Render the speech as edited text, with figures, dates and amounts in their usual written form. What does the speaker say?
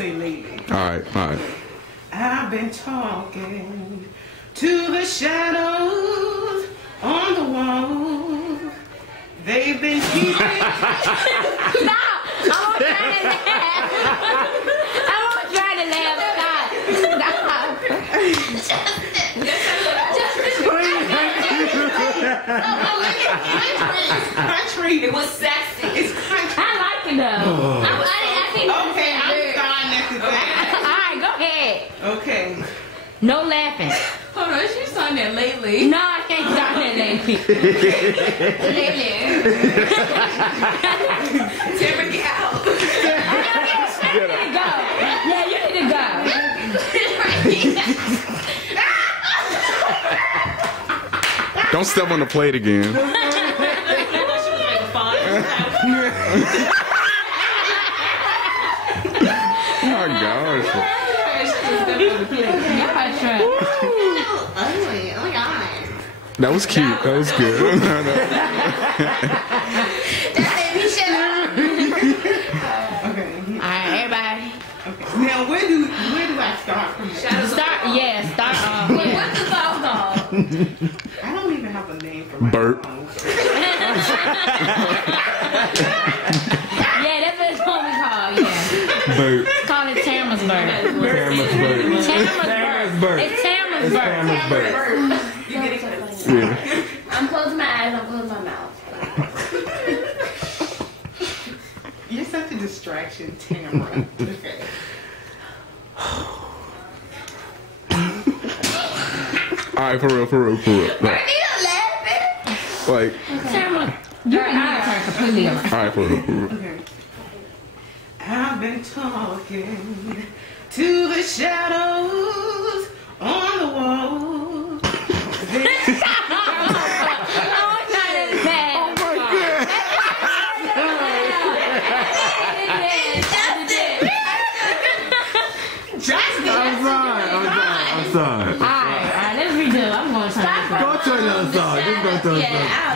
say lately. Alright. I've been talking to the shadows on the wall. They've been keeping. Stop! I won't try to laugh. Stop. Country. It was sexy. It's country. I like it though. Okay, I'm starting at the back. Alright, go ahead. Okay. No laughing. Hold on, she's starting that lately. No, I can't start that lately. Lately. Tamara, get out. You need to go. Yeah, you need to go. Don't step on the plate again. She was like, fine. Oh my gosh. Ugly. Oh my god. That was cute. That was good. That made me shut up. Okay. Alright, everybody. Okay. Now where do I start from? Start. What's the song called? I don't even have a name for my Burp. song. Yeah, that's what it's gonna be called, yeah. Burp. Call it Tamara's Burp. Tamara's Burp. Tamara's Burp. It's Tamara's Burp. You get it? Yeah. I'm closing my eyes, I'm closing my mouth. You're such a distraction, Tamara. Okay. Alright, for real. Like, Tamara, your eyes are completely alike. alright, for real. Okay. I've been talking to the shadows on the wall. I'm sorry. Alright, let's redo. I'm going to Go to another song. Just go to another song. Yeah,